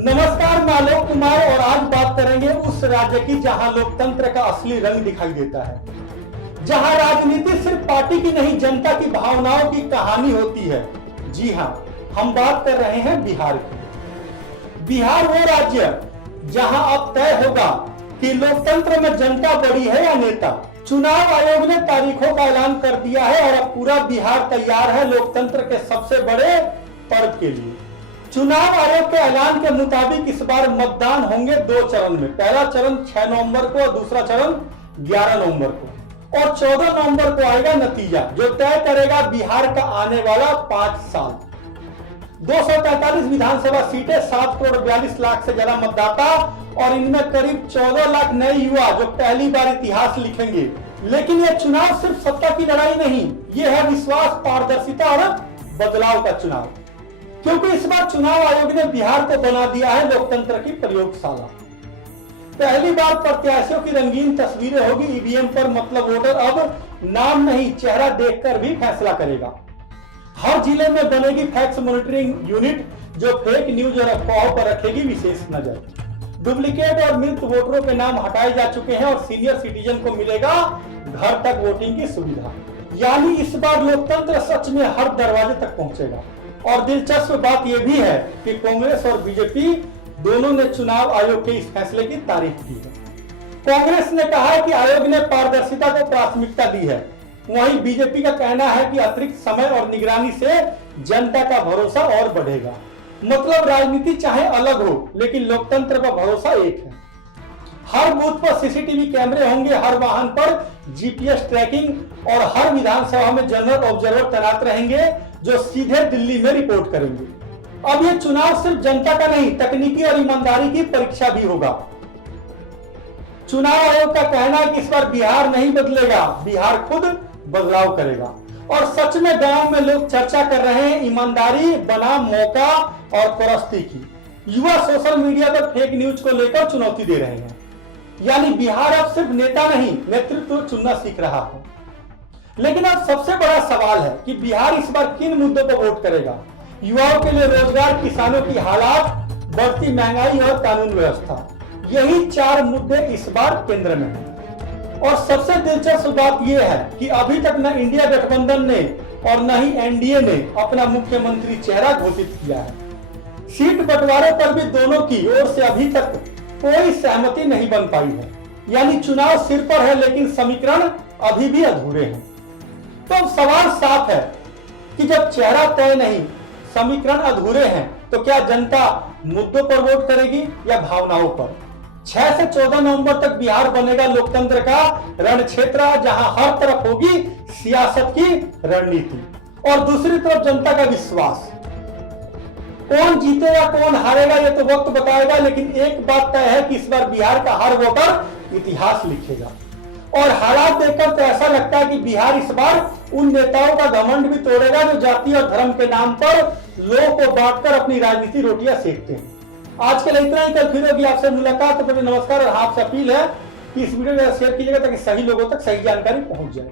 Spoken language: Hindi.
नमस्कार, मैं आलोक कुमार और आज बात करेंगे उस राज्य की जहां लोकतंत्र का असली रंग दिखाई देता है, जहां राजनीति सिर्फ पार्टी की नहीं जनता की भावनाओं की कहानी होती है। जी हां, हम बात कर रहे हैं बिहार की। बिहार वो राज्य जहां अब तय होगा कि लोकतंत्र में जनता बड़ी है या नेता। चुनाव आयोग ने तारीखों का ऐलान कर दिया है और अब पूरा बिहार तैयार है लोकतंत्र के सबसे बड़े पर्व के लिए। चुनाव आयोग के ऐलान के मुताबिक इस बार मतदान होंगे 2 चरण में। पहला चरण 6 नवंबर को और दूसरा चरण 11 नवंबर को, और 14 नवंबर को आएगा नतीजा जो तय करेगा बिहार का आने वाला 5 साल। 243 विधानसभा सीटें, 7 करोड़ 42 लाख से ज्यादा मतदाता और इनमें करीब 14 लाख नए युवा जो पहली बार इतिहास लिखेंगे। लेकिन यह चुनाव सिर्फ सत्ता की लड़ाई नहीं, यह है विश्वास, पारदर्शिता और बदलाव का चुनाव। क्योंकि इस बार चुनाव आयोग ने बिहार को बना दिया है लोकतंत्र की प्रयोगशाला। पहली बार प्रत्याशियों की रंगीन तस्वीरें होगी ईवीएम पर, मतलब वोटर अब नाम नहीं चेहरा देखकर भी फैसला करेगा। हर जिले में बनेगी फैक्ट मॉनिटरिंग यूनिट जो फेक न्यूज और अफवाहों पर रखेगी विशेष नजर। डुप्लीकेट और मृत वोटरों के नाम हटाए जा चुके हैं और सीनियर सिटीजन को मिलेगा घर तक वोटिंग की सुविधा। यानी इस बार लोकतंत्र सच में हर दरवाजे तक पहुंचेगा। और दिलचस्प बात यह भी है कि कांग्रेस और बीजेपी दोनों ने चुनाव आयोग के इस फैसले की तारीफ की है। कांग्रेस ने कहा है कि आयोग ने पारदर्शिता को प्राथमिकता दी है, वहीं बीजेपी का कहना है कि अतिरिक्त समय और निगरानी से जनता का भरोसा और बढ़ेगा। मतलब राजनीति चाहे अलग हो लेकिन लोकतंत्र का भरोसा एक है। हर बूथ पर सीसीटीवी कैमरे होंगे, हर वाहन पर जीपीएस ट्रैकिंग और हर विधानसभा में जनरल ऑब्जर्वर तैनात रहेंगे जो सीधे दिल्ली में रिपोर्ट करेंगे। अब यह चुनाव सिर्फ जनता का नहीं, तकनीकी और ईमानदारी की परीक्षा भी होगा। चुनाव आयोग का कहना है कि इस बार बिहार नहीं बदलेगा, बिहार खुद बदलाव करेगा। और सच में गांव में लोग चर्चा कर रहे हैं ईमानदारी बनाम मौका और परस्ती की। युवा सोशल मीडिया पर फेक न्यूज को लेकर चुनौती दे रहे हैं। यानी बिहार अब सिर्फ नेता नहीं, नेतृत्व चुनना सीख रहा है। लेकिन अब सबसे बड़ा सवाल है कि बिहार इस बार किन मुद्दों पर वोट करेगा। युवाओं के लिए रोजगार, किसानों की हालात, बढ़ती महंगाई और कानून व्यवस्था, यही 4 मुद्दे इस बार केंद्र में हैं। और सबसे दिलचस्प बात यह है कि अभी तक न इंडिया गठबंधन ने और न ही एनडीए ने अपना मुख्यमंत्री चेहरा घोषित किया है। सीट बंटवारे पर भी दोनों की ओर से अभी तक कोई सहमति नहीं बन पाई है। यानी चुनाव सिर पर है लेकिन समीकरण अभी भी अधूरे हैं। तो अब सवाल साफ है कि जब चेहरा तय नहीं, समीकरण अधूरे हैं, तो क्या जनता मुद्दों पर वोट करेगी या भावनाओं पर। 6 से 14 नवंबर तक बिहार बनेगा लोकतंत्र का रण क्षेत्र, जहां हर तरफ होगी सियासत की रणनीति और दूसरी तरफ जनता का विश्वास। कौन जीतेगा कौन हारेगा ये तो वक्त बताएगा, लेकिन एक बात तय है कि इस बार बिहार का हर वोटर इतिहास लिखेगा। और हालात देखकर तो ऐसा लगता है कि बिहार इस बार उन नेताओं का घमंड भी तोड़ेगा जो जाति और धर्म के नाम पर लोगों को बांटकर अपनी राजनीति रोटियां सेकते हैं। आज के लिए इतना ही, कल फिर होगी आपसे मुलाकात। तो नमस्कार और आपसे अपील है कि इस वीडियो को शेयर कीजिएगा ताकि सही लोगों तक सही जानकारी पहुंच जाए।